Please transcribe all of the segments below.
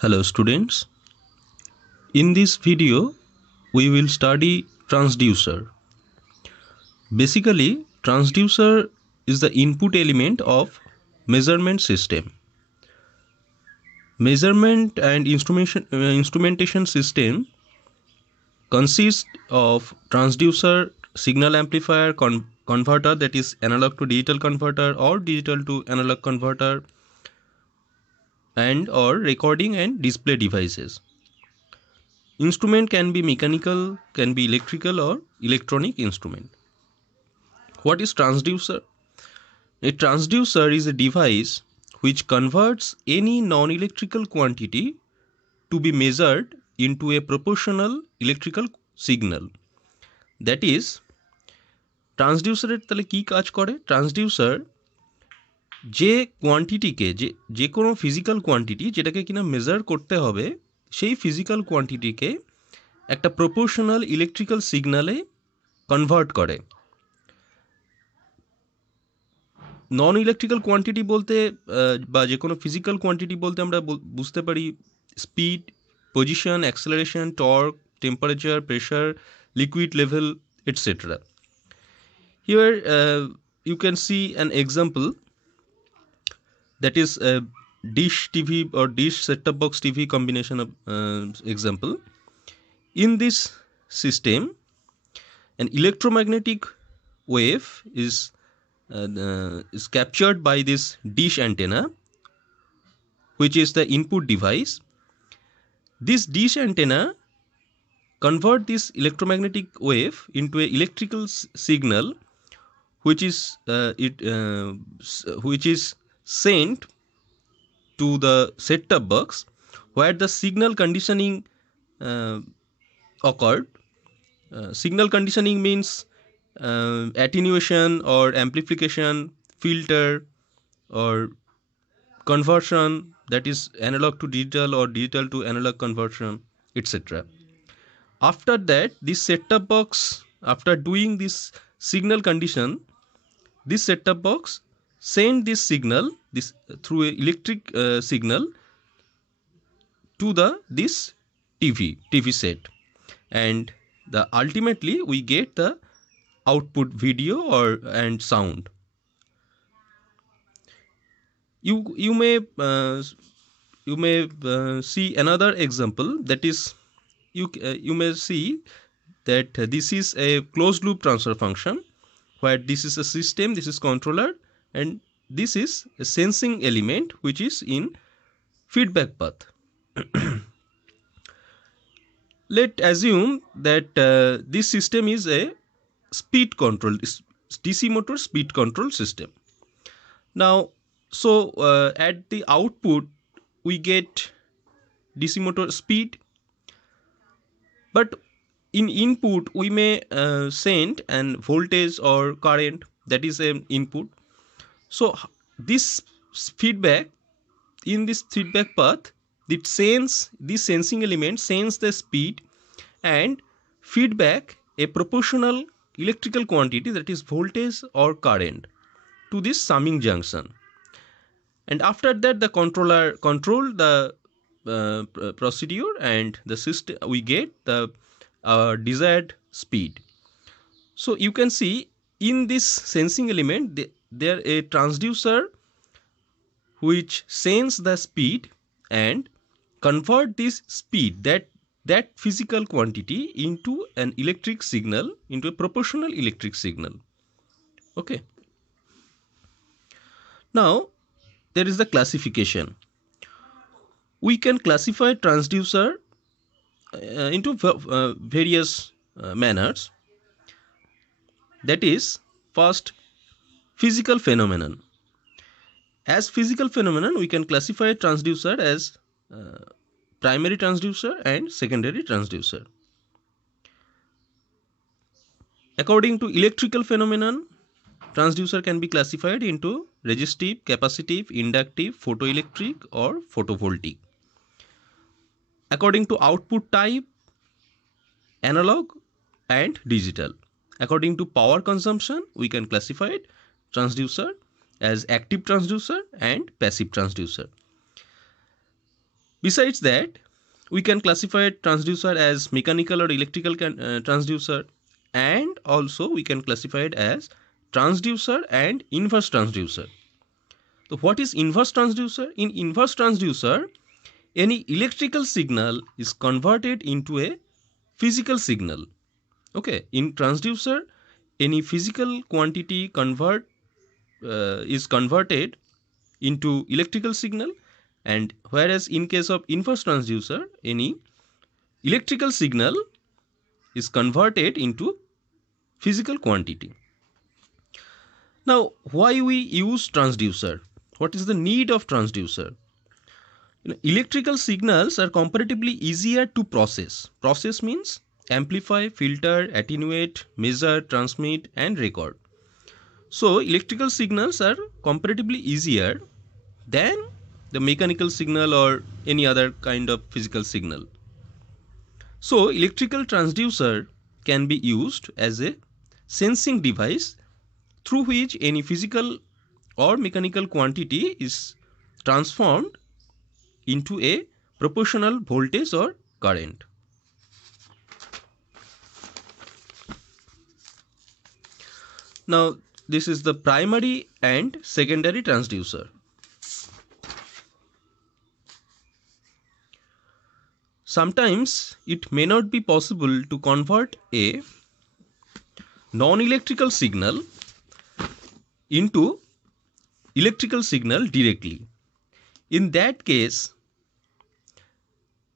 Hello students, in this video we will study transducer. Basically, transducer is the input element of measurement system. Measurement and instrumentation system consist of transducer, signal amplifier, converter, that is analog to digital converter or digital to analog converter, and or recording and display devices. Instrument can be mechanical, can be electrical or electronic instrument. What is transducer? A transducer is a device which converts any non-electrical quantity to be measured into a proportional electrical signal. That is, ট্রান্সডিউসারের তাহলে কি কাজ করে? Transducer যে কোয়ান্টিটিকে যে কোনো physical quantity যেটাকে কিনা measure করতে হবে, সেই ফিজিক্যাল কোয়ান্টিটিকে একটা প্রপোর্শনাল ইলেকট্রিক্যাল সিগনালে কনভার্ট করে। নন ইলেকট্রিক্যাল কোয়ান্টিটি বলতে বা যে কোনো ফিজিক্যাল কোয়ান্টিটি বলতে আমরা বুঝতে পারি speed, position, acceleration, torque, temperature, pressure, liquid level, etc. Here you can see an example, that is a dish TV or dish set-top box TV combination of example. In this system, an electromagnetic wave is captured by this dish antenna, which is the input device. This dish antenna convert this electromagnetic wave into a electrical signal, which is sent to the set-top box, where the signal conditioning occurred. Signal conditioning means attenuation or amplification, filter, or conversion, that is analog to digital or digital to analog conversion, etc. After that, this set-top box, after doing this signal condition, this set-top box send this signal through a electric signal to this TV set, and ultimately we get the output video and sound. You may see another example, that is you may see that this is a closed loop transfer function, where this is a system, this is controller, and this is a sensing element which is in feedback path. Let's assume that this system is a speed control, DC motor speed control system. Now, so at the output we get DC motor speed, but in input we may send an voltage or current, that is an input. So this feedback, in this feedback path, this sensing element sends the speed and feedback a proportional electrical quantity, that is voltage or current, to this summing junction. And after that, the controller control the procedure, and the system we get the desired speed. So you can see in this sensing element there a transducer which sends the speed and convert this speed, that physical quantity, into an electric signal, into a proportional electric signal. Okay. Now there is the classification. We can classify transducer into various manners. That is, first, physical phenomenon. As physical phenomenon, we can classify transducer as primary transducer and secondary transducer. According to electrical phenomenon, transducer can be classified into resistive, capacitive, inductive, photoelectric, or photovoltaic. According to output type, analog and digital. According to power consumption, we can classify transducer as active transducer and passive transducer. Besides that, we can classify a transducer as mechanical or electrical transducer, and also we can classify it as transducer and inverse transducer. So what is inverse transducer? In inverse transducer, any electrical signal is converted into a physical signal. Okay, in transducer, any physical quantity is converted into electrical signal, and whereas in case of inverse transducer, any electrical signal is converted into physical quantity. Now, why we use transducer? What is the need of transducer? Electrical signals are comparatively easier to process. Process means amplify, filter, attenuate, measure, transmit, and record. So, electrical signals are comparatively easier than the mechanical signal or any other kind of physical signal. So, electrical transducer can be used as a sensing device through which any physical or mechanical quantity is transformed into a proportional voltage or current. Now, this is the primary and secondary transducer. Sometimes it may not be possible to convert a non-electrical signal into electrical signal directly. In that case,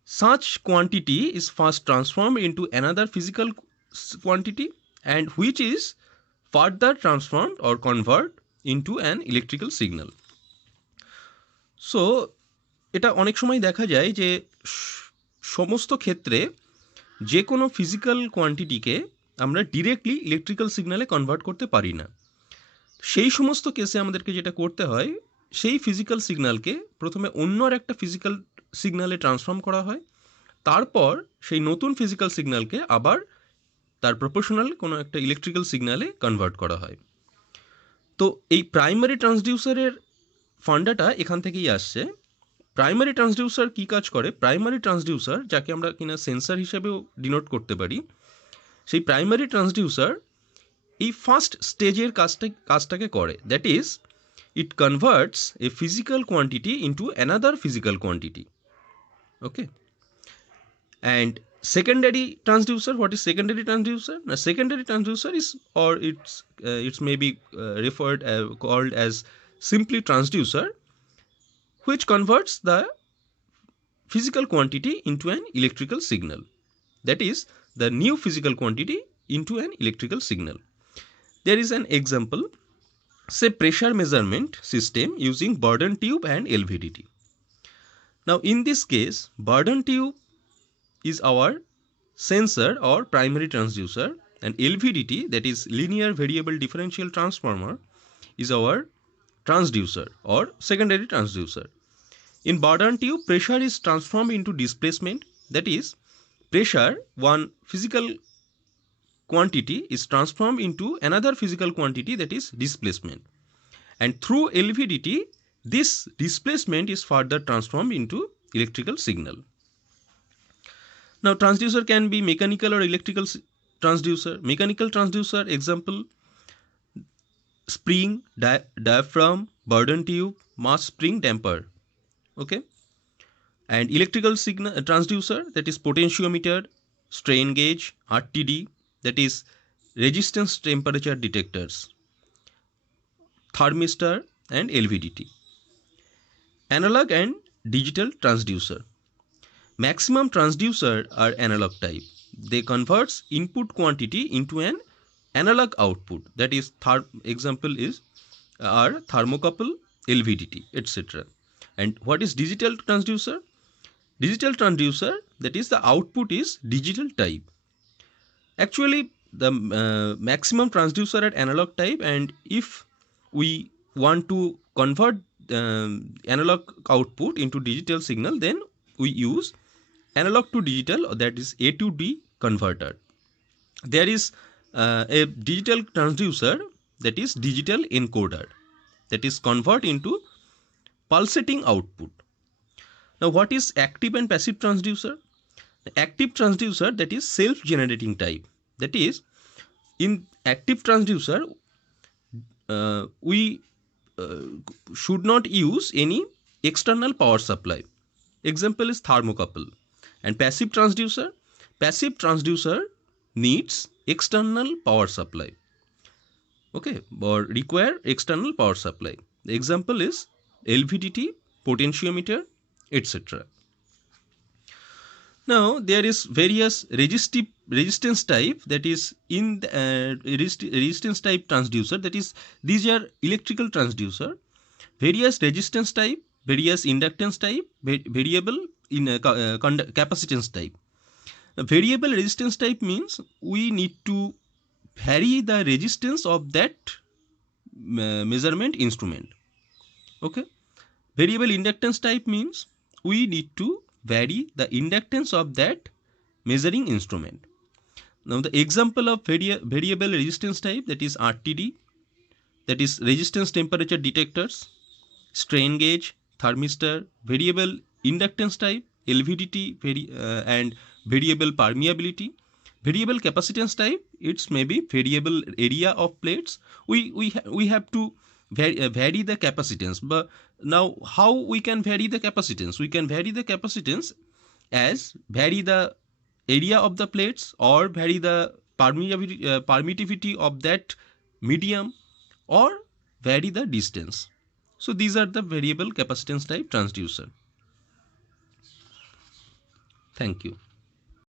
such quantity is first transformed into another physical quantity, and which is further transformed or converted into an electrical signal. So এটা অনেক সময় দেখা যায় যে সমস্ত ক্ষেত্রে যে কোনো ফিজিক্যাল কোয়ান্টিটিকে আমরা ডিরেক্টলি ইলেকট্রিক্যাল সিগন্যালে কনভার্ট করতে পারি না। সেই সমস্ত কেসে আমাদেরকে যেটা করতে হয়, সেই ফিজিক্যাল সিগন্যালকে প্রথমে অন্য একটা ফিজিক্যাল সিগন্যালে ট্রান্সফর্ম করা হয়, তারপর সেই নতুন ফিজিক্যাল সিগন্যালকে আবার তার প্রপোর্শনাল কোনো একটা ইলেকট্রিক্যাল সিগন্যালে কনভার্ট করা হয়। তো এই প্রাইমারি ট্রান্সডিউসারের ফান্ডাটা এখান থেকেই আসছে। প্রাইমারি ট্রান্সডিউসার কী কাজ করে? প্রাইমারি ট্রান্সডিউসার, যাকে আমরা কিনা সেন্সার হিসেবেও ডিনোট করতে পারি, সেই প্রাইমারি ট্রান্সডিউসার এই ফার্স্ট স্টেজের কাজটাকে করে, that is it converts a physical quantity into another physical quantity. Okay, and secondary transducer, what is secondary transducer? Now, secondary transducer is, or it's maybe called as simply transducer, which converts the physical quantity into an electrical signal, that is the new physical quantity into an electrical signal. There is an example, say pressure measurement system using Bourdon tube and LVDT. Now in this case, Bourdon tube is our sensor or primary transducer, and LVDT, that is linear variable differential transformer, is our transducer or secondary transducer. In Bourdon tube, pressure is transformed into displacement, that is pressure, one physical quantity, is transformed into another physical quantity, that is displacement, and through LVDT this displacement is further transformed into electrical signal. Now transducer can be mechanical or electrical transducer. Mechanical transducer example: spring, diaphragm, Bourdon tube, mass spring damper. Okay, and electrical signal transducer, that is potentiometer, strain gauge, RTD, that is resistance temperature detectors, thermistor, and LVDT. Analog and digital transducer. Maximum transducer are analog type. They converts input quantity into an analog output, that is example is are thermocouple, LVDT, etc. And what is digital transducer? Digital transducer, that is the output is digital type. Actually the maximum transducer at analog type, and if we want to convert analog output into digital signal, then we use analog to digital, that is A to D converter. There is a digital transducer, that is digital encoder, that is convert into pulsating output. Now what is active and passive transducer? The active transducer, that is self generating type. That is, in active transducer we should not use any external power supply. Example is thermocouple. And passive transducer needs external power supply, okay, or require external power supply. The example is LVDT, potentiometer, etc. Now there is various resistance type, that is in the resistance type transducer, that is these are electrical transducer. Various resistance type, various inductance type, variable in capacitance type. Variable resistance type means we need to vary the resistance of that measurement instrument. Okay. Variable inductance type means we need to vary the inductance of that measuring instrument. Now the example of variable resistance type, that is RTD, that is resistance temperature detectors, strain gauge, thermistor. Variable inductance type, LVDT, and variable permeability. Variable capacitance type, it's maybe variable area of plates. We have to vary the capacitance. But now how we can vary the capacitance? We can vary the capacitance as vary the area of the plates, or vary the permittivity of that medium, or vary the distance. So these are the variable capacitance type transducer. Thank you.